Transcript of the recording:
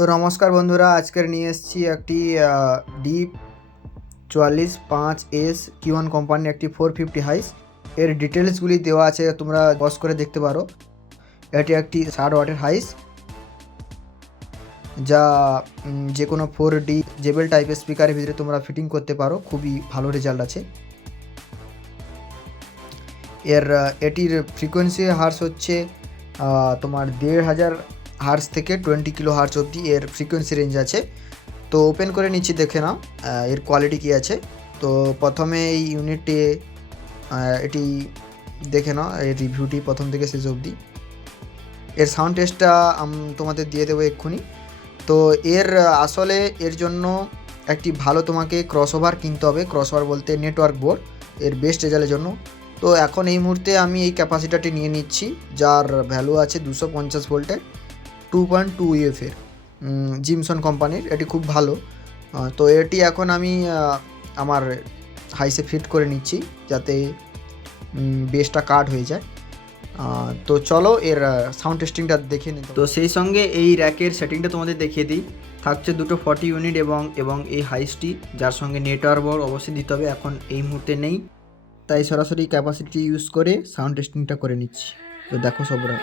তো নমস্কার বন্ধুরা, আজকের নিয়ে এসেছি একটি ডিপ 44 5S Q1 কোম্পানির একটি 450 হাইস। এর ডিটেলসগুলি দেওয়া আছে, তোমরা পজ করে দেখতে পারো। এটি একটি 60 ওয়াটের হাইস, যা যে কোনো 4D জেবেল টাইপের স্পিকারের ভিতরে তোমরা ফিটিং করতে পারো। খুবই ভালো রেজাল্ট আছে এর। এটির ফ্রিকোয়েন্সি হার্স হচ্ছে তোমার 1500 হার্স থেকে 20 কিলো হার্স অবধি এর ফ্রিকোয়েন্সি রেঞ্জ আছে। তো ওপেন করে নিচ্ছি, দেখে নাও এর কোয়ালিটি কী আছে। তো প্রথমে এই ইউনিটে এটি দেখে নাও, এর রিভিউটি প্রথম থেকে শেষ অবধি। এর সাউন্ড টেস্টটা তোমাদের দিয়ে দেবো এক্ষুনি। তো এর আসলে এর জন্য একটি ভালো তোমাকে ক্রসওভার কিনতে হবে। ক্রসওভার বলতে নেটওয়ার্ক বোর্ড, এর বেস্ট রেজাল্টের জন্য। তো এখন এই মুহূর্তে আমি এই ক্যাপাসিটারটি নিয়ে নিচ্ছি, যার ভ্যালু আছে 250 ভোল্টের 2.2 UF-এর জিমসন কোম্পানির। এটি খুব ভালো। তো এটি এখন আমি আমার হাইসে ফিট করে নিচ্ছি, যাতে বেসটা কাট হয়ে যায়। তো চলো এর সাউন্ড টেস্টিংটা দেখে নিই। তো সেই সঙ্গে এই র্যাকের সেটিংটা তোমাদের দেখিয়ে দিই। থাকছে দুটো 40 ইউনিট এবং এই হাইসটি, যার সঙ্গে নেটওয়ার্ক বোর্ড অবশ্যই দিতে হবে। এখন এই মুহূর্তে নেই, তাই সরাসরি ক্যাপাসিটি ইউজ করে সাউন্ড টেস্টিংটা করে নিচ্ছি। তো দেখো সবরা।